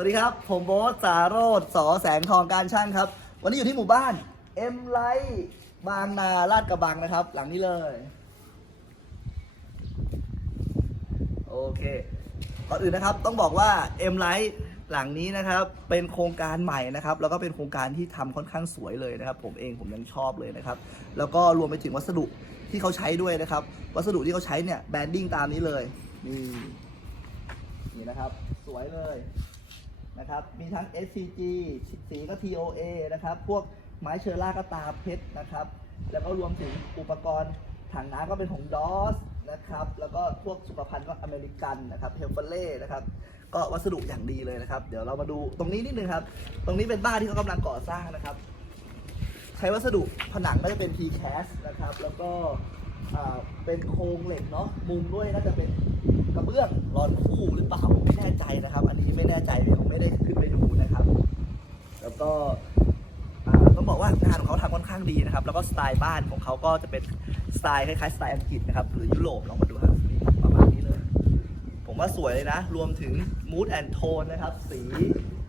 วัสดีครับ ผมโบ๊ทสาโรธสอแสงทองการช่างครับ วันนี้อยู่ที่หมู่บ้านเอ็มไลท์บางนาลาดกระบังนะครับ หลังนี้เลย โอเคก่อนอื่นนะครับต้องบอกว่า M Light หลังนี้นะครับ เป็นโครงการใหม่นะครับ แล้วก็เป็นโครงการที่ทำค่อนข้างสวยเลยนะครับ ผมเองผมยังชอบเลยนะครับ แล้วก็รวมไปถึงวัสดุที่เขาใช้ด้วยนะครับ วัสดุที่เขาใช้เนี่ยแบนดิ้งตามนี้เลยนี่นี่นะครับ สวยเลย นะครับ มีทั้ง SCG สีก็ TOA นะครับ พวกไม้เชอร่าก็ตาเพชรนะครับ แล้วก็รวมถึงอุปกรณ์ถังน้ำก็เป็นของดอสนะครับ แล้วก็พวกสุขภัณฑ์ก็อเมริกันนะครับเฮลเฟเล่นะครับ ก็วัสดุอย่างดีเลยนะครับ เดี๋ยวเรามาดูตรงนี้นิดนึงครับ ตรงนี้เป็นบ้านที่เขากำลังก่อสร้างนะครับ ใช้วัสดุผนังก็จะเป็น p c a s นะครับ แล้วก็เป็นโครงเหล็กเนาะ มุมด้วยน่าจะเป็น กระเบื้องรอนคู่หรือเปล่าไม่แน่ใจนะครับ อันนี้ไม่แน่ใจเลยผมไม่ได้ขึ้นไปดูนะครับ แล้วก็ต้องบอกว่างานของเขาทำค่อนข้างดีนะครับ แล้วก็สไตล์บ้านของเขาก็จะเป็นสไตล์คล้ายๆสไตล์อังกฤษนะครับหรือยุโรปลองมาดูครับประมาณนี้เลย ผมว่าสวยเลยนะ รวมถึง mood and tone นะครับ สี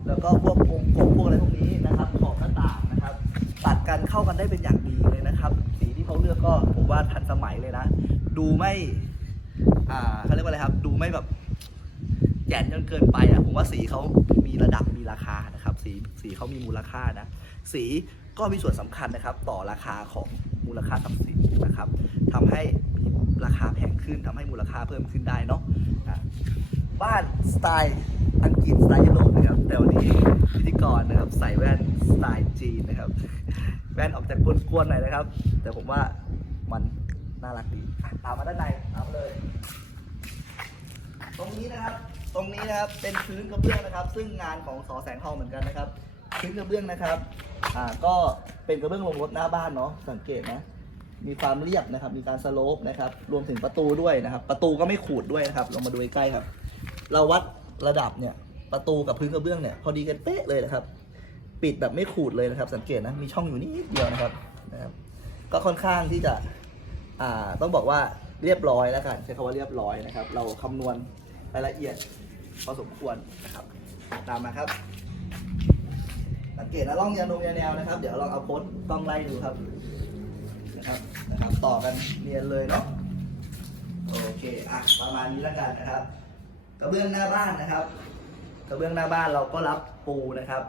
แล้วก็พวกวงกลมพวกอะไรพวกนี้นะครับ ขอบหน้าต่างนะครับ ตัดกันเข้ากันได้เป็นอย่างดีเลยนะครับ สีที่เขาเลือกก็ผมว่าทันสมัยเลยนะ ดูไม่ อ่าเขาเรียกว่าอะไรครับ ดูไม่แบบแก่นจนเกินไปอะผมว่าสีเขามีระดับมีราคานะครับ สีสีเขามีมูลค่านะ สีก็มีส่วนสำคัญนะครับ ต่อราคาของมูลค่าทรัพย์สินนะครับทำให้มีราคาแพงขึ้นทำให้มูลค่าเพิ่มขึ้นได้เนาะอะบ้านสไตล์อังกฤษสไตล์ยุโรปนะครับ แต่วันนี้พิธีกรนะครับใส่แว่นสไตล์จีนนะครับ แว่นออกจากกวนๆหน่อยนะครับ แต่ผมว่ามัน น่ารักดีตามมาด้านในตามเลย ตรงนี้นะครับ ตรงนี้นะครับ เป็นพื้นกระเบื้องนะครับ ซึ่งงานของสอแสงทองเหมือนกันนะครับ พื้นกระเบื้องนะครับ อ่า ก็เป็นกระเบื้องลงรถหน้าบ้านเนาะ สังเกตนะ มีความเรียบนะครับ มีการสโลปนะครับ รวมถึงประตูด้วยนะครับ ประตูก็ไม่ขูดด้วยนะครับ ลองมาดูใกล้ครับ เราวัดระดับเนี่ย ประตูกับพื้นกระเบื้องเนี่ย พอดีกันเป๊ะเลยนะครับ ปิดแบบไม่ขูดเลยนะครับ สังเกตนะ มีช่องอยู่นิดเดียวนะครับ นะครับ ก็ค่อนข้างที่จะ ต้องบอกว่าเรียบร้อยแล้วกันใช้คำว่าเรียบร้อยนะครับ เราคำนวณรายละเอียดพอสมควรนะครับ ตามมาครับ สังเกตนะร่องยานูยาแนวนะครับ เดี๋ยวลองเอาโพสต้องไล่ดูครับนะครับนะครับต่อกันเนียนเลยเนาะโอเคอะประมาณนี้แล้วกันนะครับกระเบื้องหน้าบ้านนะครับกระเบื้องหน้าบ้านเราก็รับปูนะครับ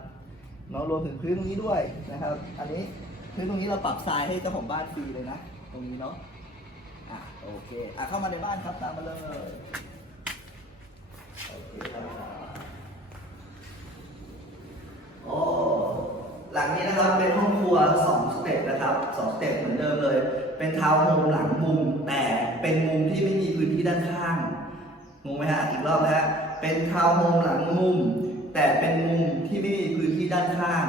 เนาะรวมถึงพื้นตรงนี้ด้วยนะครับ อันนี้พื้นตรงนี้เราปรับทรายให้เจ้าของบ้านฟรีเลยนะ ตรงนี้เนาะ อะโอเคอะเข้ามาในบ้านครับตามมาเลยโอเคครับโอ้หลังนี้นะครับเป็นห้องครัวสองสเต็ปนะครับสองสเต็ปเหมือนเดิมเลย เป็นทาวน์โฮมหลังมุมแต่เป็นมุมที่ไม่มีพื้นที่ด้านข้างงงไหมฮะอีกรอบนะฮะเป็นทาวน์โฮมหลังมุม แต่เป็นมุมที่ไม่มีพื้นที่ด้านข้าง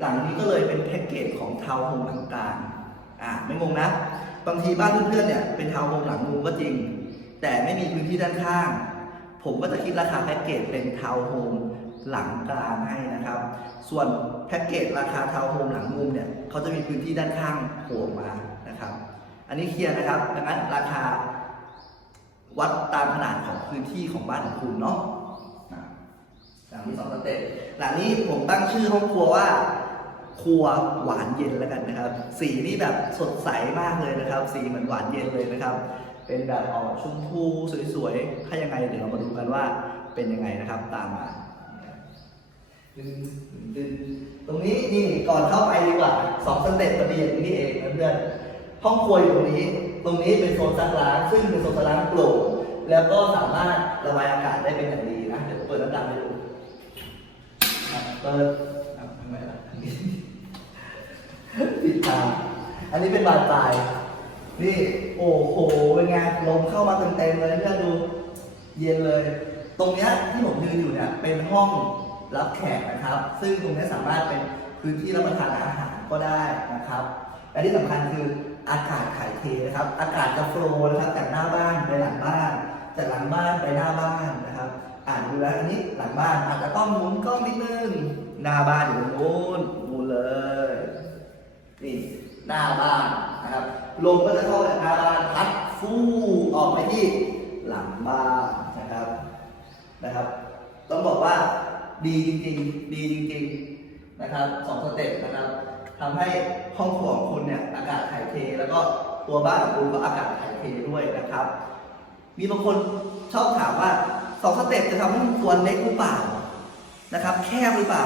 หลังนี้ก็เลยเป็นแพ็กเกจของทาวน์โฮมหลังกลางอะไม่งงนะ บางทีบ้านเพื่อนๆเนี่ยเป็นทาวน์โฮมหลังมุมก็จริง แต่ไม่มีพื้นที่ด้านข้าง ผมก็จะคิดราคาแพ็กเกจเป็นทาวน์โฮมหลังกลางให้นะครับ ส่วนแพ็กเกจราคาทาวน์โฮมหลังมุมเนี่ยเขาจะมีพื้นที่ด้านข้างโผล่ออกมานะครับ อันนี้เคลียร์นะครับ ดังนั้นราคาวัดตามขนาดของพื้นที่ของบ้านของคุณเนาะอะหลังที่สองสเต็ปหลังนี้ผมตั้งชื่อห้องครัวว่า ครัวหวานเย็นแล้วกันนะครับ สีนี่แบบสดใสมากเลยนะครับ สีเหมือนหวานเย็นเลยนะครับ เป็นแบบออกชมพูสวยๆ ถ้ายังไงเดี๋ยวเรามาดูกันว่าเป็นยังไงนะครับตามมาตรงนี้นี่ก่อนเข้าไปดีกว่าสองสเต็ปพอดีย่างนี้เองนะเพื่อนห้องครัวอยู่ตรงนี้ ตรงนี้เป็นโซนซักล้างซึ่งเป็นโซนซักล้างโปร่งแล้วก็สามารถระบายอากาศได้เป็นอย่างดีนะเดี๋ยวเปิดน้ำดังให้ดูเปิดอะทำไมล่ะ ปิดตาอันนี้เป็นบานปลาย นี่โอ้โหเป็นไงลมเข้ามาเต็มๆเลยเพื่อนดู เย็นเลย ตรงเนี้ยที่ผมยืนอยู่เนี่ยเป็นห้องรับแขกนะครับ ซึ่งตรงนี้สามารถเป็นพื้นที่รับประทานอาหารก็ได้นะครับและที่สำคัญคืออากาศถ่ายเทนะครับ อากาศจะโฟล์นะครับจากหน้าบ้านไปหลังบ้านจากหลังบ้านไปหน้าบ้านนะครับ อ่านดูแล้วอันนี้หลังบ้านอาจจะต้องหมุนกล้องนิดนึงหน้าบ้านอยู่ตรงนู้นหมุนเลย นี่หน้าบ้านนะครับลมก็จะเข้าจากหน้าบ้านพัดฟู่ออกไปที่หลังบ้านนะครับนะครับ ต้องบอกว่าดีจริงๆ ดีจริงๆนะครับสองสเต็ปนะครับทำให้ห้องครัวของคุณเนี่ยอากาศถ่ายเท แล้วก็ตัวบ้านของคุณก็อากาศถ่ายเทด้วยนะครับ มีบางคนชอบถามว่าสองสเต็ปจะทำให้ห้องครัวเล็กหรือเปล่านะครับ แคบหรือเปล่า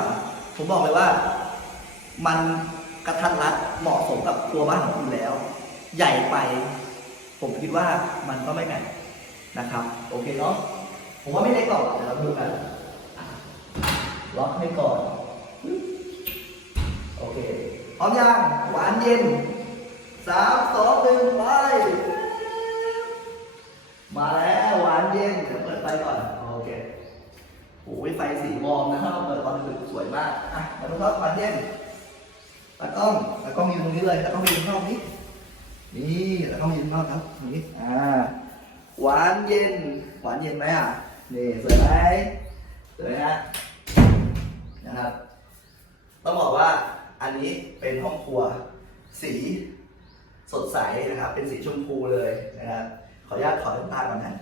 ผมบอกเลยว่ามัน กระทัดรัดเหมาะสมกับตัวบ้านของคุณแล้ว ใหญ่ไป ผมคิดว่ามันก็ไม่แมทนะครับ โอเคเนาะผมว่าไม่เล็กหรอกเดี๋ยวเราดูกันล็อกให้ก่อน โอเคพร้อมยังหวานเย็นสามสองหนึ่งไป มาแล้วหวานเย็นเดี๋ยวเปิดไฟก่อน โอเคโอ้ยไฟสีวอมนะครับเปิดตอนดึกสวยมาก อะมาดูครับหวานเย็น ตากล้องตากล้องยืนตรงนี้เลยตากล้องยืนข้างนอกนี้ นี่ตากล้องยืนข้างนอกครับตรงนี้ อ่า หวานเย็น หวานเย็นไหมอะ นี่สวยไหมสวยฮะ นะครับ ต้องบอกว่าอันนี้เป็นห้องครัว สีสดใสนะครับ เป็นสีชมพูเลยนะครับ ขออนุญาตถอดน้ำตาก่อนนะ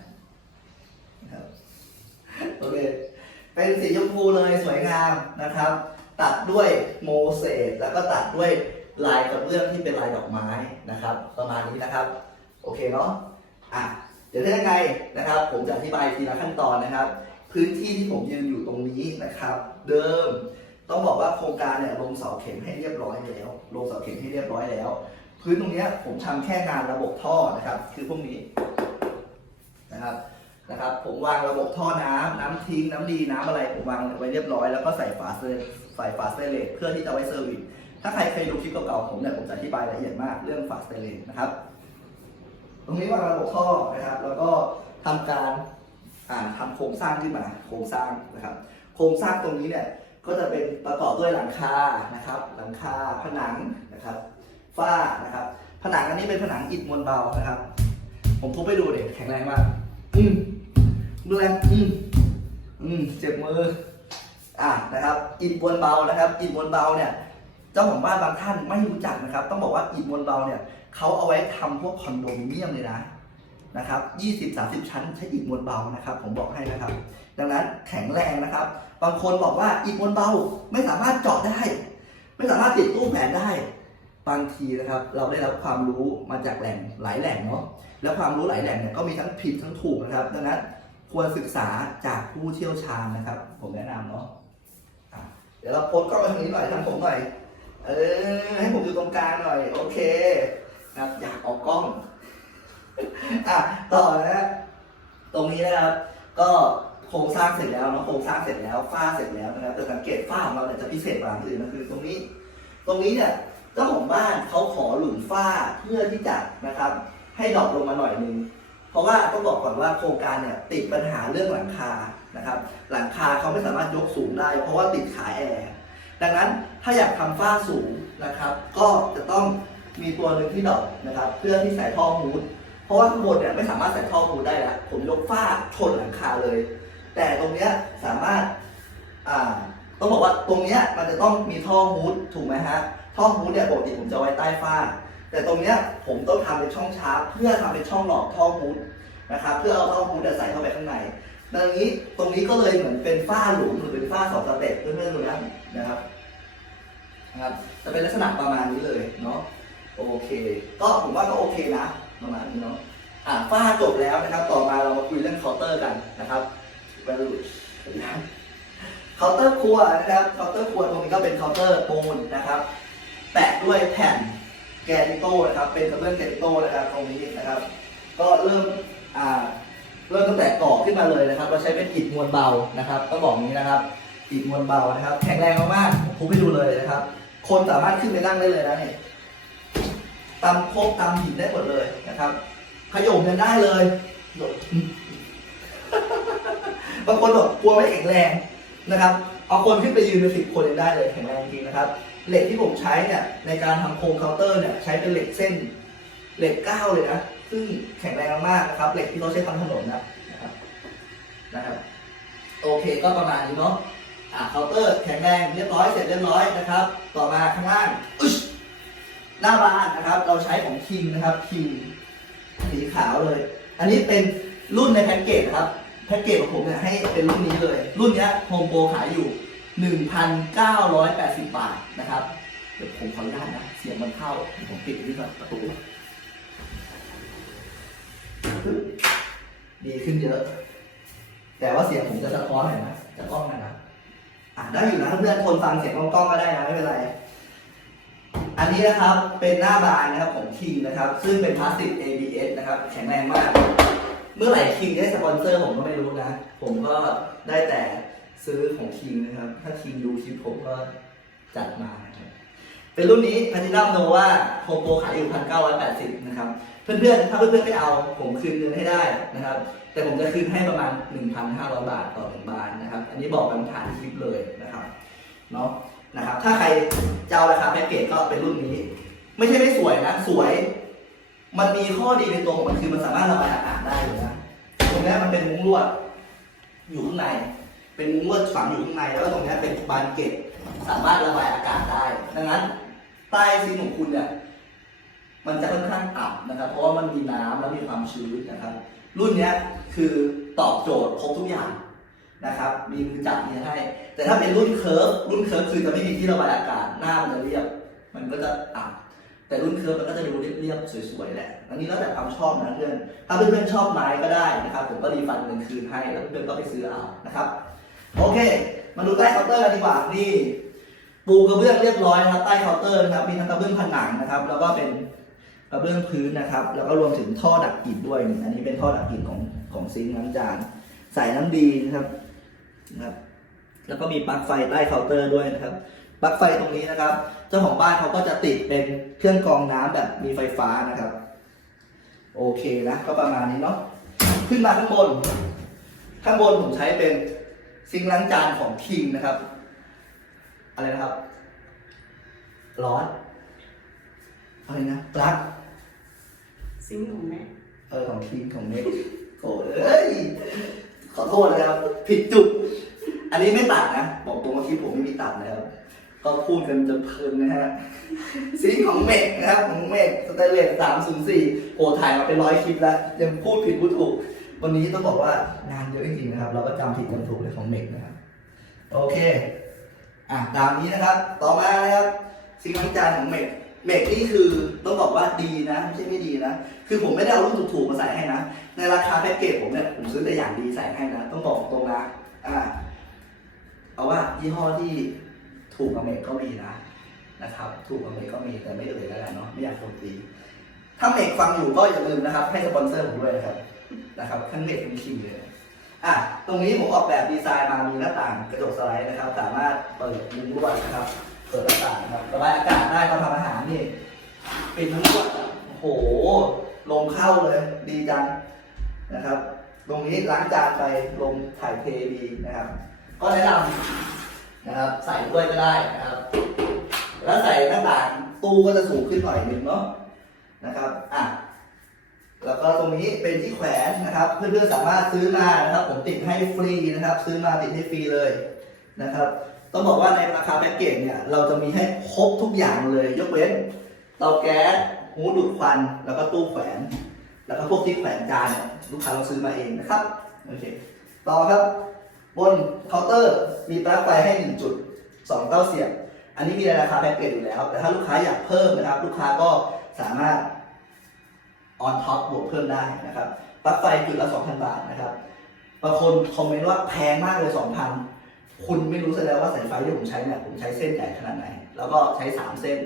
นะครับโอเค เป็นสีชมพูเลยสวยงามนะครับ ตัดด้วยโมเสสแล้วก็ตัดด้วยลายกระเบื้องที่เป็นลายดอกไม้นะครับ ประมาณนี้นะครับ โอเคเนาะอะเดี๋ยวถ้ยังไงนะครับ ผมจะอธิบายทีละขั้นตอนนะครับ พื้นที่ที่ผมยืนอยู่ตรงนี้นะครับ เดิม ต้องบอกว่าโครงการเนี่ยลงเสาเข็มให้เรียบร้อยแล้วลงเสาเข็มให้เรียบร้อยแล้ว พื้นตรงเนี้ยผมทำแค่งานระบบท่อนะครับ คือพวกนี้นะครับนะครับ ผมวางระบบท่อน้ำน้ำทิ้งน้ำดีน้ำอะไรผมวางไว้เรียบร้อยแล้วก็ใส่ฝาเซอร์ ส่ฝาสเตนเลสเพื่อที่จะไว้เซอร์วิสถ้าใครเคยดูคลิปเก่าๆผมเนี่ยผมจะอธิบายละเอียดมากเรื่องฝาสเตนเลสนะครับ ตรงนี้วางระบบท่อนะครับ แล้วก็ทำการอ่าทำโครงสร้างขึ้นมาโครงสร้างนะครับ โครงสร้างตรงนี้เนี่ยก็จะเป็นประกอบด้วยหลังคานะครับ หลังคาผนังนะครับฝ้านะครับ ผนังอันนี้เป็นผนังอิฐมวลเบานะครับ ผมทุบไปดูเด็กแข็งแรงมาก อืมดูแรงอืมอืมเจ็บมือ อะนะครับอิฐมวลเบานะครับอิฐมวลเบาเนี่ยเจ้าของบ้านบางท่านไม่รู้จักนะครับ ต้องบอกว่าอิฐมวลเบาเนี่ยเขาเอาไว้ทำพวกคอนโดมิเนียมเลยนะนะครับ20-30 ชั้นใช้อิฐมวลเบานะครับ ผมบอกให้นะครับ ดังนั้นแข็งแรงนะครับ บางคนบอกว่าอิฐมวลเบาไม่สามารถเจาะได้ ไม่สามารถติดตู้แผนได้ บางทีนะครับ เราได้รับความรู้มาจากแหล่งหลายแหล่งเนาะ แล้วความรู้หลายแหล่งเนี่ยก็มีทั้งผิดทั้งถูกนะครับ ดังนั้นควรศึกษาจากผู้เชี่ยวชาญนะครับ ผมแนะนำเนาะ เดี๋ยวเราโพสกล้องมาทางนี้หน่อยทางผมหน่อย เออ ให้ผมอยู่ตรงกลางหน่อย โอเคนะครับอยากออกกล้อง อะต่อนะ ตรงนี้นะครับ ก็โครงสร้างเสร็จแล้วเนาะโครงสร้างเสร็จแล้วฝ้าเสร็จแล้วนะครับแต่สังเกตฝ้าของเราเนี่ยจะพิเศษกว่าอันอื่นก็คือ ตรงนี้ ตรงนี้เนี่ยเจ้าของบ้านเขาขอหลุมฝ้าเพื่อที่จะนะครับ ให้ดรอปลงมาหน่อยนึงเพราะว่าต้องบอกก่อนว่าโครงการเนี่ยติดปัญหาเรื่องหลังคา นะครับหลังคาเขาไม่สามารถยกสูงได้ เพราะว่าติดขาแอร์ดังนั้นถ้าอยากทำฝ้าสูงนะครับ ก็จะต้องมีตัวหนึ่งที่ดอปนะครับ เพื่อที่ใส่ท่อมูดเพราะว่าข้างบนเนี่ยไม่สามารถใส่ท่อมูดได้ล้วผมยกฝ้าชนหลังคาเลย แต่ตรงเนี้ยสามารถอ่าต้องบอกว่าตรงเนี้ยมันจะต้องมีท่อมูดถูกไหมฮะท่อมูดเนี่ยปกติผมจะไว้ใต้ฝ้า แต่ตรงเนี้ยผมต้องทำเป็นช่องชาร์ปเพื่อทำเป็นช่องหลอกท่อมูดนะครับเพื่อเอาท่อมูดใส่เข้าไปข้างใน ดังนี้ตรงนี้ก็เลยเหมือนเป็นฝ้าหลุมหรือเป็นฝ้าสองสเต็ปเพื่อนๆดูนะนะครับนะครับ จะเป็นลักษณะประมาณนี้เลยเนาะโอเค ก็ผมว่าก็โอเคนะประมาณนี้เนาะอ่าฝ้าจบแล้วนะครับ ต่อมาเรามาคุยเรื่องเคาน์เตอร์กันนะครับไปดูเคาน์เตอร์ครัวนะครับเคาน์เตอร์ครัวตรงนี้ก็เป็นเคาน์เตอร์ปูนนะครับ แปะด้วยแผ่นแกนิโต้นะครับ เป็นกระเบื้องแกนิโต้นะครับ ตรงนี้นะครับ ก็เริ่มอ่า เริ่มตั้งแต่ก่อขึ้นมาเลยนะครับ เราใช้เป็นอิฐมวลเบานะครับต้องบอกอย่างนี้นะครับ อิฐมวลเบานะครับ แข็งแรงมากๆผมทุบให้ดูเลยนะครับ คนสามารถขึ้นไปนั่งได้เลยนะนี่ตำโคกตำหินได้หมดเลยนะครับขยมกันได้เลยบางคนบอกกลัวไม่แข็งแรงนะครับ เอาคนขึ้นไปยืนเป็นสิบคนยังได้เลยแข็งแรงจริงนะครับ เหล็กที่ผมใช้เนี่ยในการทำโครงเคาน์เตอร์เนี่ยใช้เป็นเหล็กเส้น เหล็กก้าวเลยนะ ซึ่งแข็งแรงมากนะครับ เหล็กที่เราใช้ทำถนนนะครับนะครับ โอเคก็ประมาณนี้เนาะอ่าเคาน์เตอร์แข็งแรงเรียบร้อยเสร็จเรียบร้อยนะครับ ต่อมาข้างล่างหน้าบ้านนะครับ เราใช้ของคิงนะครับคิงสีขาวเลย อันนี้เป็นรุ่นในแพ็กเกจครับแพ็กเกจของผมเนี่ยให้เป็นรุ่นนี้เลย รุ่นนี้โฮมโปรขายอยู่ 1,980 บาทนะครับ เดี๋ยวผมขออนุญาตนะ เสียงมันเข้าผมปิดนี่ก่อนประตู ดีขึ้นเยอะ แต่ว่าเสียงผมจะสะท้อนหน่อยนะจากล้องหนะนะอะได้อยู่นะเพื่อนทนฟังเสียงกล้องก็ได้นะไม่เป็นไร อันนี้นะครับเป็นหน้าบานนะครับของคิงนะครับ ซึ่งเป็นพลาสติก ABS นะครับแข็งแรงมาก เมื่อไหร่คิงได้สปอนเซอร์ผมก็ไม่รู้นะ ผมก็ได้แต่ซื้อของคิงนะครับ ถ้าคิงดูคลิปผมก็จัดมานะครับ เป็นรุ่นนี้พัทินัมโนวาโฮโปขายอยู่พันเก้าร้อยแปดสิบนะครับ เพื่อนๆ ถ้าเพื่อนๆ ไม่เอา ผมคืนเงินให้ได้นะครับ แต่ผมจะคืนให้ประมาณ 1,500 บาทต่อหนึ่งบานนะครับ อันนี้บอกกันผ่านคลิปเลยนะครับ เนาะนะครับ ถ้าใครจะเอาราคาแพ็กเกจก็เป็นรุ่นนี้ ไม่ใช่ไม่สวยนะ สวย มันมีข้อดีในตัวของมันคือมันสามารถระบายอากาศได้เลยนะ ตรงนี้มันเป็นมุ้งลวดอยู่ข้างใน เป็นมุ้งลวดฝังอยู่ข้างใน แล้วก็ตรงนี้เป็นบานเกล็ดสามารถระบายอากาศได้ ดังนั้น ใต้ซีนของคุณเนี่ยมันจะค่อนข้างต่ำนะครับ เพราะว่ามันมีน้ำแล้วมีความชื้นนะครับ รุ่นนี้คือตอบโจทย์ครบทุกอย่างนะครับ มีมือจับมีให้ แต่ถ้าเป็นรุ่นเคิร์ฟรุ่นเคิร์ฟคือจะไม่มีที่ระบายอากาศหน้ามันจะเรียบ มันก็จะต่ำแต่รุ่นเคิร์ฟมันก็จะดูเรียบๆสวยๆแหละอันนี้แล้วแต่ความชอบนะเพื่อนถ้าเพื่อนๆชอบไม้ก็ได้นะครับ ผมก็รีฟันเงินคืนให้แล้วเพื่อนๆก็ไปซื้อเอานะครับ โอเค มาดูใต้เคาน์เตอร์กันดีกว่านี่ ปูกระเบื้องเรียบร้อยนะครับใต้เคาน์เตอร์นะครับมีทั้งกระเบื้องผนังนะครับ แล้วก็เป็นกระเบื้องพื้นนะครับ แล้วก็รวมถึงท่อดักกลิ่นด้วยอันนี้เป็นท่อดักกลิ่นของของซิงค์ล้างจานใส่น้ำดีนะครับนะครับ แล้วก็มีปลั๊กไฟใต้เคาน์เตอร์ด้วยนะครับปลั๊กไฟตรงนี้นะครับ เจ้าของบ้านเขาก็จะติดเป็นเครื่องกรองน้ำแบบมีไฟฟ้านะครับ โอเคนะก็ประมาณนี้เนาะขึ้นมาข้างบน ข้างบนผมใช้เป็นซิงค์ล้างจานของคิงนะครับ อะไรนะครับ ร้อน อะไรนะ ปลั๊กซิงค์ของแม่เออของคิงของเน็กโอ้เอ้ย ขอโทษนะครับ ผิดจุด อันนี้ไม่ตัดนะ บอกตรงว่าคลิปผมไม่มีตัดนะครับ ก็พูดกันจนเพลินนะฮะซิงค์ของเมกนะครับ ของเมกสเตเลสสามศูนย์สี่โอ้ถ่ายมาเป็นร้อยคลิปแล้ว ยังพูดผิดพูดถูก วันนี้ต้องบอกว่างานเยอะจริงๆนะครับ เราก็จำผิดจำถูกเลยของเมกนะครับ โอเค อะตามนี้นะครับ ต่อมานะครับซิงค์ล้างจานของเมกเมกนี่คือต้องบอกว่าดีนะไม่ใช่ไม่ดีนะ คือผมไม่ได้เอารุ่นถูกๆมาใส่ให้นะ ในราคาแพ็กเกจผมเนี่ยผมซื้อแต่อย่างดีใส่ให้นะ ต้องบอกตรงนะอ่าเอาว่ายี่ห้อที่ถูกกับเมกก็มีนะนะครับ ถูกกับเมกก็มีแต่ไม่เอ่ยแล้วกันเนาะไม่อยากโจมตีถ้าเมกฟังอยู่ก็อย่าลืมนะครับ ให้สปอนเซอร์ผมด้วยนะครับนะครับทั้งเมกทั้งคิงเลยอะ ตรงนี้ผมออกแบบดีไซน์มามีหน้าต่างกระจกสไลด์นะครับ สามารถเปิดมุมรวดนะครับเปิดหน้าต่างครับระบายอากาศได้ตอนทำอาหารนี่ปิดมุมรวดโอ้โหลมเข้าเลยดีจังนะครับ ตรงนี้ล้างจานไปลมถ่ายเทดีนะครับ ก็แนะนำนะครับ ใส่ด้วยก็ได้นะครับ แล้วใส่หน้าต่างตู้ก็จะสูงขึ้นหน่อยหนึ่งเนาะนะครับอะ แล้วก็ตรงนี้เป็นที่แขวนนะครับเพื่อนๆสามารถซื้อมานะครับ ผมติดให้ฟรีนะครับ ซื้อมาติดให้ฟรีเลยนะครับ ต้องบอกว่าในราคาแพ็กเกจเนี่ยเราจะมีให้ครบทุกอย่างเลย ยกเว้นเตาแก๊สหูดูดควัน แล้วก็ตู้แขวน แล้วก็พวกที่แขวนจานเนี่ยลูกค้าเราซื้อมาเองนะครับโอเคต่อครับ บนเคาน์เตอร์มีปลั๊กไฟให้1จุด2เต้าเสียบอันนี้มีในราคาแพ็กเกจอยู่แล้ว แต่ถ้าลูกค้าอยากเพิ่มนะครับ ลูกค้าก็สามารถ ออนท็อปบวกเพิ่มได้นะครับปลั๊กไฟจุดละ 2,000 บาทนะครับบางคนคอมเมนต์ว่าแพงมากเลย 2,000 คุณไม่รู้ซะแล้วว่าสายไฟที่ผมใช้เนี่ยผมใช้เส้นใหญ่ขนาดไหน แล้วก็ใช้ 3 เส้น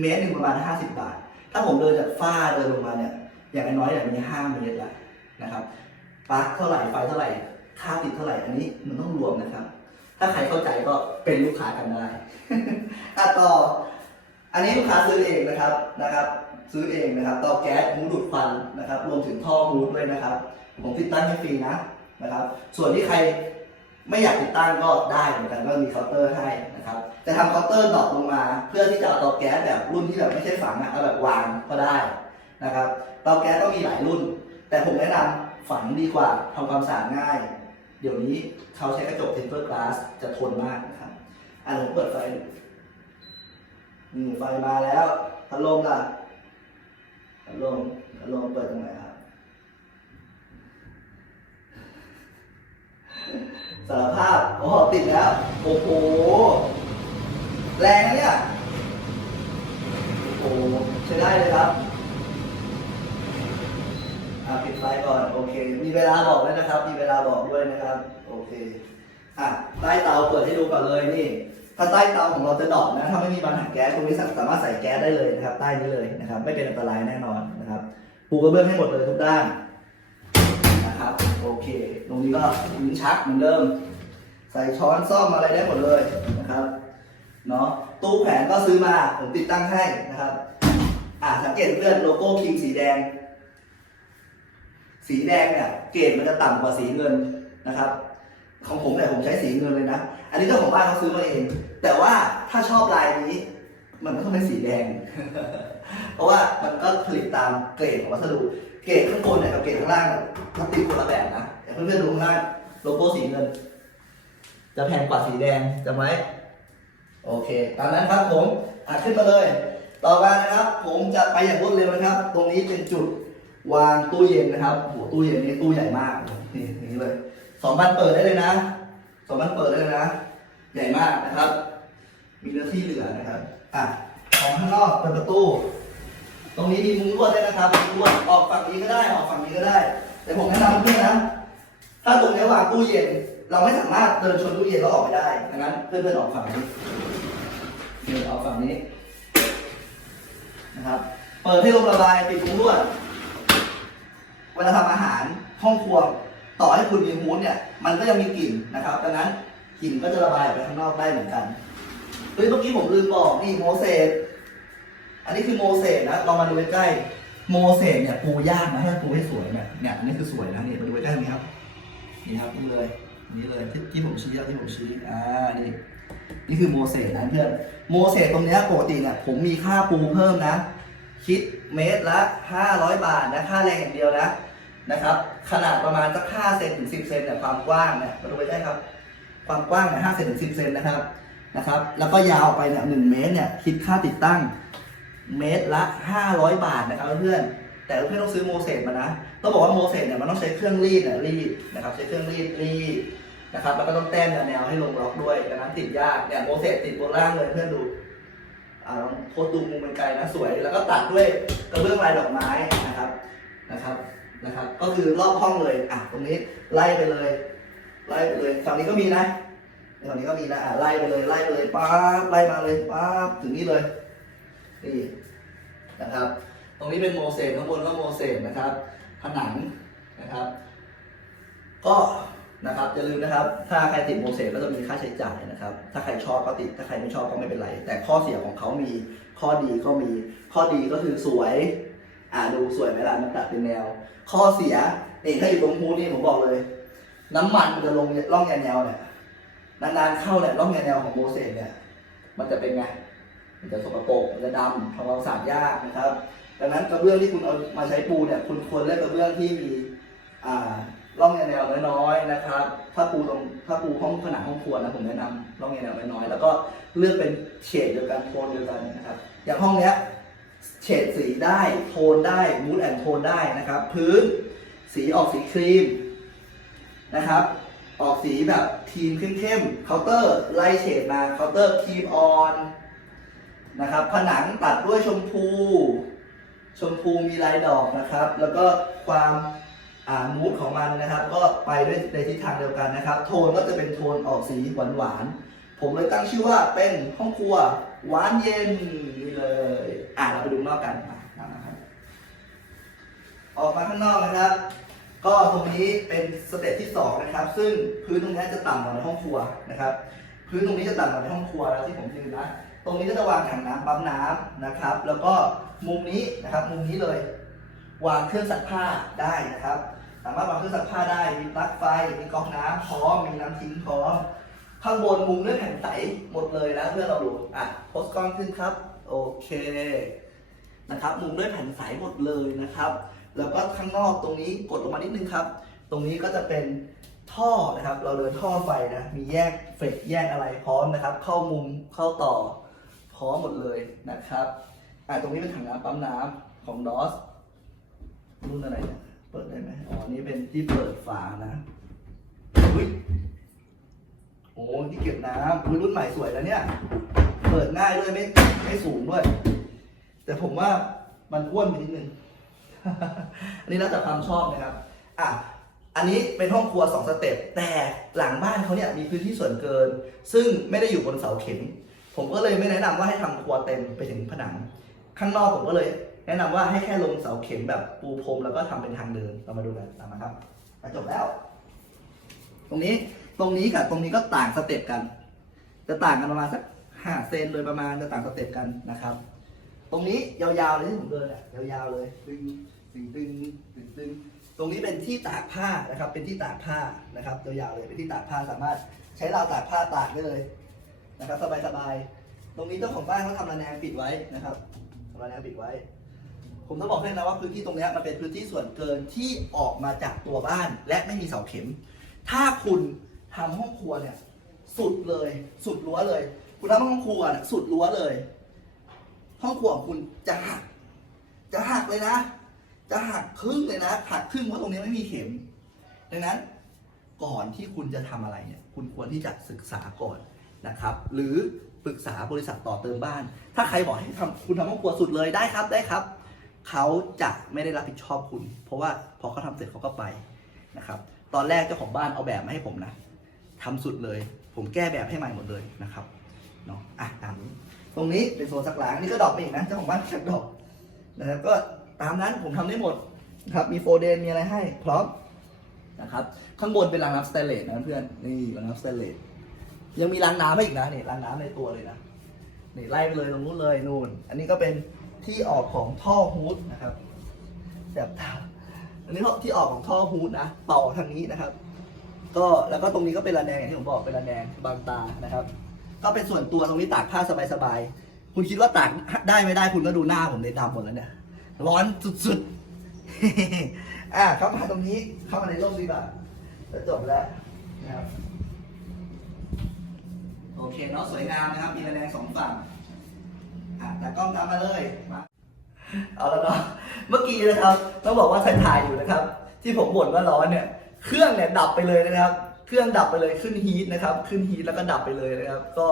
เมตรหนึ่งประมาณ 50 บาท ถ้าผมเดินจากฝ้าเดินลงมาเนี่ยอย่างน้อยๆเนี่ยมี5เมตรละนะครับปลั๊กเท่าไหร่ไฟเท่าไหร่ค่าติดเท่าไหร่อันนี้มันต้องรวมนะครับ ถ้าใครเข้าใจก็เป็นลูกค้ากันได้อะต่อ อันนี้ลูกค้าซื้อเองนะครับนะครับ ซื้อเองนะครับเตาแก๊สมูดูดควันนะครับ รวมถึงท่อมูดด้วยนะครับ ผมติดตั้งให้ฟรีนะนะครับ ส่วนที่ใครไม่อยากติดตั้งก็ได้เหมือนกันก็มีเคาน์เตอร์ให้นะครับจะทำเคาน์เตอร์ดรอปลงมา เพื่อที่จะเอาเตาแก๊สแบบรุ่นที่แบบไม่ใช่ฝังอะเอาแบบวางก็ได้นะครับเตาแก๊สก็มีหลายรุ่น แต่ผมแนะนำฝังดีกว่าทำความสะอาดง่าย เดี๋ยวนี้เขาใช้กระจกเทมเปอร์กลาสจะทนมากนะครับอะผมเปิดไฟดู อืมไฟมาแล้วพัดลมล่ะพัดลมพัดลมเปิดตรงไหนครับ สารภาพโอ้ติดแล้ว โอ้โห แรงเนี่ย โอ้โหใช้ได้เลยครับอะปิดไฟก่อน โอเค มีเวลาบอกด้วยนะครับ มีเวลาบอกด้วยนะครับ โอเค อะใต้เตาเปิดให้ดูก่อนเลยนี่ ถ้าใต้เตาของเราจะดอกนะถ้าไม่มีบานถังแก๊สตรงนี้สามารถใส่แก๊สได้เลยนะครับ ใต้นี้เลยนะครับ ไม่เป็นอันตรายแน่นอนนะครับปูกระเบื้องให้หมดเลยทุกด้านนะครับโอเค ตรงนี้ก็ลิ้นชักเหมือนเดิม ใส่ช้อนซ่อมอะไรได้หมดเลยนะครับเนาะตู้แผนก็ซื้อมาผมติดตั้งให้นะครับ อ่าสังเกตเพื่อนโลโก้คิงสีแดง สีแดงเนี่ยเกรดมันจะต่ำกว่าสีเงินนะครับของผมเนี่ยผมใช้สีเงินเลยนะ อันนี้เจ้าของบ้านเขาซื้อมาเอง แต่ว่าถ้าชอบลายนี้ มันก็ต้องเป็นสีแดง เพราะว่ามันก็ผลิตตามเกรดของวัสดุ เกรดข้างบนเนี่ยกับเกรดข้างล่างเนี่ยมันติดคนละแบบนะแต่เพื่อนๆดูข้างล่างโลโก้สีเงิน จะแพงกว่าสีแดงจำไว้โอเค ตามนั้นครับผมอะขึ้นมาเลย ต่อมานะครับ ผมจะไปอย่างรวดเร็วนะครับ ตรงนี้เป็นจุดวางตู้เย็นนะครับโหตู้เย็นนี้ตู้ใหญ่มาก นี่อย่างนี้เลยสองบันเปิดได้เลยนะสองบันเปิดได้เลยนะ ใหญ่มากนะครับ มีเนื้อที่เหลือนะครับอะของข้างนอกเปิดประตู ตรงนี้มีมุ้งลวดได้วยนะครับมุ้งลวดออกฝั่งนี้ก็ได้ออกฝั่งนี้ก็ได้ แต่ผมแนะนำเพื่อนนะ ถ้าตรงนี้วางตู้เย็น เราไม่สามารถเดินชนตู้เย็นแล้วออกไปได้ดังนั้นเพื่อนๆออกฝั่งนี้เดินออกฝั่งนี้นะครับ เปิดให้ลมระบายปิดมุ้งลวด เวลาทำอาหารห้องครัวต่อให้คุณมีฮูดเนี่ย มันก็ยังมีกลิ่นนะครับ ดังนั้นกลิ่นก็จะระบายออกไปข้างนอกได้เหมือนกัน เฮ้ยเมื่อกี้ผมลืมบอกนี่โมเสสอันนี้คือโมเสสนะลองมาดูใกล้โมเสสเนี่ยปูยากนะถ้าปูให้สวยเนี่ยเนี่ยอันนี้คือสวยนะเนี่ยมาดูใกล้ตรงนี้ครับนี่ครับนี่เลยนี่เลยที่ที่ผมชี้ที่ผมชี้อ่านี่นี่คือโมเสสนะเพื่อนโมเสสตรงเนี้ยปกติเนี่ยผมมีค่าปูเพิ่มนะ คิดเมตรละ 500 บาทนะค่าแรงอย่างเดียวนะนะครับขนาดประมาณสัก5เซนถึง10เซนเนี่ยความกว้างเนี่ยมาดูไปได้ครับ ความกว้างเนี่ย5เซนถึง10เซนนะครับ นะครับ แล้วก็ยาวออกไปเนี่ย1เมตรเนี่ยคิดค่าติดตั้งเมตรละ 500 บาทนะครับเพื่อนแต่เพื่อนต้องซื้อโมเสสมานะต้องบอกว่าโมเสสเนี่ยมันต้องใช้เครื่องรีดเนี่ยรีดนะครับใช้เครื่องรีดรีดนะครับแล้วก็ต้องแต้มแนวให้ลงล็อกด้วยดังนั้นติดยากเนี่ยโมเสสติดบนล่างเลยเพื่อนดูอ่าลองโพสต์ดูมุมเป็นไกลนะสวย แล้วก็ตัดด้วยกระเบื้องลายดอกไม้นะครับนะครับนะครับ ก็คือรอบห้องเลยอะตรงนี้ไล่ไปเลย ไล่ไปเลยฝั่งนี้ก็มีนะ ฝั่งนี้ก็มีนะไล่ไปเลยไล่ไปเลยปั๊บไล่มาเลยปั๊บถึงนี่เลยนี่นะครับ ตรงนี้เป็นโมเสสข้างบนก็โมเสสนะครับ ผนังนะครับ ก็นะครับอย่าลืมนะครับ ถ้าใครติดโมเสสก็จะมีค่าใช้จ่ายนะครับ ถ้าใครชอบก็ติด ถ้าใครไม่ชอบก็ไม่เป็นไร แต่ข้อเสียของเขามีข้อดีก็มีข้อดีก็คือสวยอ่าดูสวยไหมล่ะมันตัดเป็นแนว ข้อเสียนี่ถ้าอยู่ตรงฮูนี่ผมบอกเลย น้ำมันมันจะลงร่องแนวเนี่ย นานๆเข้าเนี่ยร่องแนวของโมเสสเนี่ย มันจะเป็นไง มันจะสกปรกมันจะดำทำความสะอาดยากนะครับ ดังนั้นกระเบื้องที่คุณเอามาใช้ปูเนี่ย คุณควรเลือกกระเบื้องที่มีอ่าร่องแนวน้อยๆนะครับ ถ้าปูตรงถ้าปูห้องผนังห้องครัวนะผมแนะนำร่องแนวน้อยๆแล้วก็เลือกเป็นเฉดเดียวกันโทนเดียวกันนะครับ อย่างห้องเนี้ยเฉดสีได้โทนได้มูดแอนโทนได้นะครับ พื้นสีออกสีครีมนะครับ ออกสีแบบทีมเข้มๆเคาน์เตอร์ไล่เฉดมาเคาน์เตอร์ครีมออนนะครับผนังตัดด้วยชมพู ชมพูมีลายดอกนะครับ แล้วก็ความอ่ามูดของมันนะครับ ก็ไปด้วยในทิศทางเดียวกันนะครับ โทนก็จะเป็นโทนออกสีหวานหวานๆผมเลยตั้งชื่อว่าเป็นห้องครัวหวานเย็นนี่เลยอ่าเราไปดูนอกกันนะครับออกมาข้างนอกนะครับ ก็ตรงนี้เป็นสเต็ปที่สองนะครับ ซึ่งพื้นตรงนี้จะต่ำกว่าในห้องครัวนะครับ พื้นตรงนี้จะต่ำกว่าในห้องครัวแล้วที่ผมยืนนะ ตรงนี้ก็จะวางถังน้ำปั๊มน้ำนะครับ แล้วก็มุมนี้นะครับ มุมนี้เลย วางเครื่องซักผ้าได้นะครับ สามารถวางเครื่องซักผ้าได้ มีปลั๊กไฟ มีก๊อกน้ำพร้อม มีน้ำทิ้งพร้อม ข้างบนมุมด้วยแผ่นใสหมดเลยนะเพื่อเราดู อะโพสกล้องขึ้นครับ โอเค นะครับ มุมด้วยแผ่นใสหมดเลยนะครับ แล้วก็ข้างนอกตรงนี้กดลงมานิดนึงครับ ตรงนี้ก็จะเป็นท่อนะครับ เราเดินท่อไฟนะ มีแยกเฟกแยกอะไรพร้อมนะครับ เข้ามุมเข้าต่อพร้อมหมดเลยนะครับอ่าตรงนี้เป็นถังน้ำปั๊มน้ำของดอสรุ่นอะไรเนี่ยเปิดได้ไหมอ๋อนี่เป็นที่เปิดฝานะอุ้ยโอ้ที่เก็บน้ำอุ๊ยรุ่นใหม่สวยแล้วเนี่ย เปิดง่ายด้วยไม่ไม่สูงด้วย แต่ผมว่ามันอ้วนไปนิดนึง อันนี้แล้วแต่ความชอบนะครับ อะ อันนี้เป็นห้องครัวสองสเต็ป แต่หลังบ้านเขาเนี่ยมีพื้นที่ส่วนเกิน ซึ่งไม่ได้อยู่บนเสาเข็ม ผมก็เลยไม่แนะนำว่าให้ทำครัวเต็มไปถึงผนัง ข้างนอกผมก็เลย แนะนำว่าให้แค่ลงเสาเข็มแบบปูพรมแล้วก็ทำเป็นทางเดิน เรามาดูกันตามมาครับจบแล้ว ตรงนี้ ตรงนี้กับตรงนี้ก็ต่างสเต็ปกัน จะต่างกันประมาณสักห้าเซนโดยประมาณจะต่างสเต็ปกันนะครับ ตรงนี้ยาวๆเลยที่ผมเดินอะยาวๆเลยตึง ตึงตึงตึงตึงตรงนี้เป็นที่ตากผ้านะครับ เป็นที่ตากผ้านะครับยาวๆเลยเป็นที่ตากผ้าสามารถใช้ราวตากผ้าตากได้เลยนะครับสบายๆตรงนี้เจ้าของบ้านเขาทำระแนงปิดไว้นะครับทำระแนงปิดไว้ ผมต้องบอกให้นะว่าพื้นที่ตรงนี้มันเป็นพื้นที่ส่วนเกินที่ออกมาจากตัวบ้าน และไม่มีเสาเข็ม ถ้าคุณทำห้องครัวเนี่ยสุดเลย สุดรั้วเลย คุณทำห้องครัวเนี่ยสุดรั้วเลย ห้องครัวของคุณจะหักจะหักเลยนะ จะหักครึ่งเลยนะหักครึ่งเพราะตรงนี้ไม่มีเข็ม ดังนั้นก่อนที่คุณจะทำอะไรเนี่ย คุณควรที่จะศึกษาก่อนนะครับ หรือปรึกษาบริษัทต่อเติมบ้าน ถ้าใครบอกให้ทำคุณทำห้องครัวสุดเลยได้ครับได้ครับ เขาจะไม่ได้รับผิดชอบคุณ เพราะว่าพอเขาทำเสร็จเขาก็ไปนะครับ ตอนแรกเจ้าของบ้านเอาแบบมาให้ผมนะทำสุดเลย ผมแก้แบบให้ใหม่หมดเลยนะครับเนาะอะตามนี้ตรงนี้เป็นโซนซักหล้างนี่ก็ดอกไปอีกนะเจ้าของบ้านชักดอกนะครับก็ ตามนั้นผมทำได้หมดนะครับมีโฟเดนมีอะไรให้พร้อมนะครับข้างบนเป็นรางน้ำสเตนเลสนะเพื่อนนี่รางน้ำสเตนเลสยังมีรางน้ำให้อีกนะนี่รางน้ำในตัวเลยนะนี่ไล่ไปเลยตรงนู้นเลยนู่น อันนี้ก็เป็นที่ออกของท่อฮูดนะครับแบบตาอันนี้ที่ออกของท่อฮูดนะต่อทางนี้นะครับ ก็แล้วก็ตรงนี้ก็เป็นระแนงอย่างที่ผมบอกเป็นระแนงบางตานะครับ ก็เป็นส่วนตัวตรงนี้ตากผ้าสบายๆคุณคิดว่าตากได้ไม่ได้คุณก็ดูหน้าผมเลยดำหมดแล้วเนี่ย ร้อนสุดๆ อะเข้ามาตรงนี้เข้ามาในร่มดีกว่าจะจบแล้วนะครับโอเคเนาะสวยงามนะครับ มีระแนงสองฝั่งอะแต่กล้องตามมาเลยมาเอาแล้วเนาะเมื่อกี้นะครับต้องบอกว่าถ่ายๆอยู่นะครับ ที่ผมบ่นว่าร้อนเนี่ย เครื่องเนี่ยดับไปเลยนะครับ เครื่องดับไปเลยขึ้นฮีทนะครับ ขึ้นฮีทแล้วก็ดับไปเลยนะครับ ก็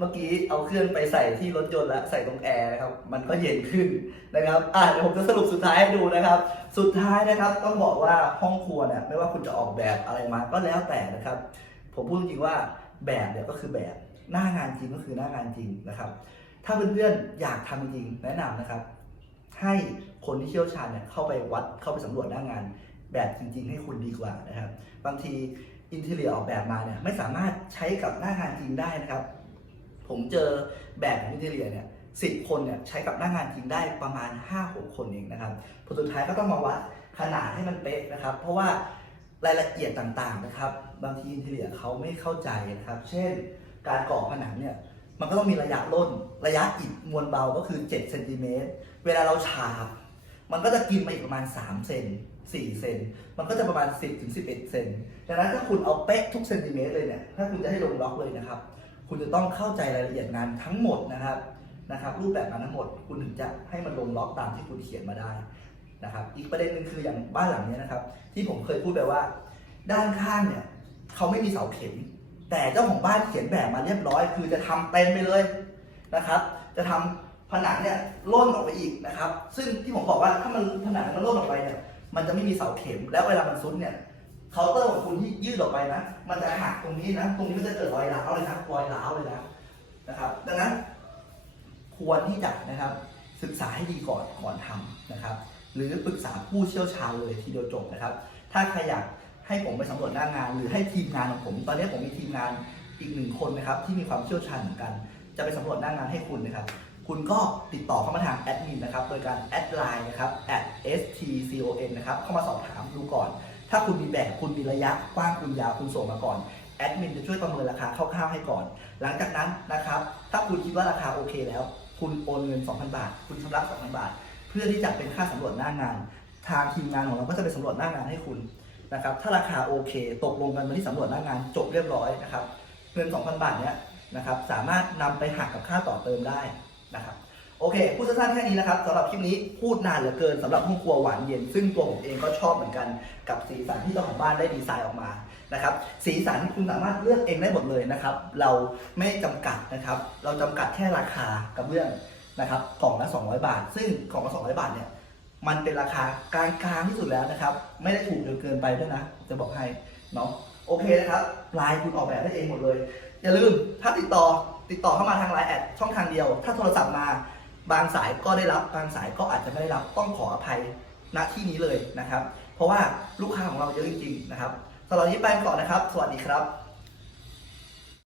เมื่อกี้เอาเครื่องไปใส่ที่รถยนต์แล้วใส่ตรงแอร์นะครับ มันก็เย็นขึ้นนะครับอะเดี๋ยวผมจะสรุปสุดท้ายให้ดูนะครับ สุดท้ายนะครับต้องบอกว่าห้องครัวเนี่ยไม่ว่าคุณจะออกแบบอะไรมาก็แล้วแต่นะครับ ผมพูดจริงว่าแบบเนี่ยก็คือแบบหน้างานจริงก็คือหน้างานจริงนะครับ ถ้าเพื่อนๆอยากทำจริงแนะนำนะครับ ให้คนที่เชี่ยวชาญเนี่ยเข้าไปวัดเข้าไปสำรวจหน้างาน แบบจริง ๆ ให้คุณดีกว่านะครับ บางทีอินเทเรียออกแบบมาเนี่ยไม่สามารถใช้กับหน้างานจริงได้นะครับ ผมเจอแบบของอินเทเรียเนี่ยสิบคนเนี่ยใช้กับหน้างานจริงได้ประมาณ 5-6 คนเองนะครับผลสุดท้ายก็ต้องมาวัดขนาดให้มันเป๊ะนะครับ เพราะว่ารายละเอียดต่างๆนะครับ บางทีอินเทเรียเขาไม่เข้าใจนะครับ เช่น การก่อผนังเนี่ยมันก็ต้องมีระยะร่น ระยะอิฐมวลเบาก็คือ7เซนติเมตรเวลาเราฉาบ มันก็จะกินมาอีกประมาณ3เซน4เซนมันก็จะประมาณ 10-11เซนดังนั้นถ้าคุณเอาเป๊ะทุกเซนติเมตรเลยเนี่ยถ้าคุณจะให้ลงล็อกเลยนะครับ คุณจะต้องเข้าใจรายละเอียดงานทั้งหมดนะครับนะครับ รูปแบบงานทั้งหมด คุณถึงจะให้มันลงล็อกตามที่คุณเขียนมาได้นะครับ อีกประเด็นหนึ่งคืออย่างบ้านหลังนี้นะครับ ที่ผมเคยพูดไปว่า ด้านข้างเนี่ยเขาไม่มีเสาเข็ม แต่เจ้าของบ้านเขียนแบบมาเรียบร้อย คือจะทำเต็มไปเลยนะครับ จะทำผนังเนี่ยล่นออกไปอีกนะครับ ซึ่งที่ผมบอกว่าถ้ามันผนังมันล่นออกไปเนี่ยมันจะไม่มีเสาเข็ม แล้วเวลามันซุดเนี่ย เคาน์เตอร์ของคุณที่ยืดออกไปนะ มันจะหักตรงนี้นะ ตรงนี้มันจะเกิดรอยร้าวเลยนะรอยร้าวเลยนะนะครับ ดังนั้นควรที่จะนะครับศึกษาให้ดีก่อนก่อนทำนะครับ หรือปรึกษาผู้เชี่ยวชาญเลยทีเดียวจบนะครับ ถ้าใครอยากให้ผมไปสำรวจหน้างาน หรือให้ทีมงานของผม ตอนนี้ผมมีทีมงานอีกหนึ่งคนนะครับ ที่มีความเชี่ยวชาญเหมือนกัน จะไปสำรวจหน้างานให้คุณนะครับ คุณก็ติดต่อเข้ามาทางแอดมินนะครับ โดยการแอดไลน์นะครับ at stcon นะครับเข้ามาสอบถามดูก่อน ถ้าคุณมีแบบคุณมีระยะกว้างคุณยาวคุณส่งมาก่อนแอดมินจะช่วยประเมินราคาคร่าวๆให้ก่อน หลังจากนั้นนะครับถ้าคุณคิดว่าราคาโอเคแล้ว คุณโอนเงิน 2,000 บาท คุณชำระ2,000 บาท เพื่อที่จะเป็นค่าสำรวจหน้างาน ทางทีมงานของเราก็จะไปสำรวจหน้างานให้คุณนะครับถ้าราคาโอเค ตกลงกันมาที่สำรวจหน้างานจบเรียบร้อยนะครับเงิน 2,000 บาทเนี้ยนะครับสามารถนำไปหักกับค่าต่อเติมได้นะครับ โอเค พูดสั้นๆแค่นี้นะครับสำหรับคลิปนี้พูดนานเหลือเกินสำหรับห้องครัวหวานเย็น ซึ่งตัวผมเองก็ชอบเหมือนกันกับสีสันที่เจ้าของบ้านได้ดีไซน์ออกมานะครับสีสันคุณสามารถเลือกเองได้หมดเลยนะครับ เราไม่จำกัดนะครับ เราจำกัดแค่ราคากับเรื่องนะครับกล่องละ 200 บาท ซึ่งกล่องละ 200 บาทเนี่ยมันเป็นราคากลางๆที่สุดแล้วนะครับ ไม่ได้ถูกจนเกินไปด้วยนะ จะบอกให้เนาะโอเคนะครับลายคุณออกแบบได้เองหมดเลย อย่าลืมถ้าติดต่อติดต่อเข้ามาทางไลน์แอดช่องทางเดียว ถ้าโทรศัพท์มา บางสายก็ได้รับบางสายก็อาจจะไม่ได้รับต้องขออภัยณที่นี้เลยนะครับ เพราะว่าลูกค้าของเราเยอะจริงๆนะครับสำหรับนี้ไปก่อนนะครับ สวัสดีครับ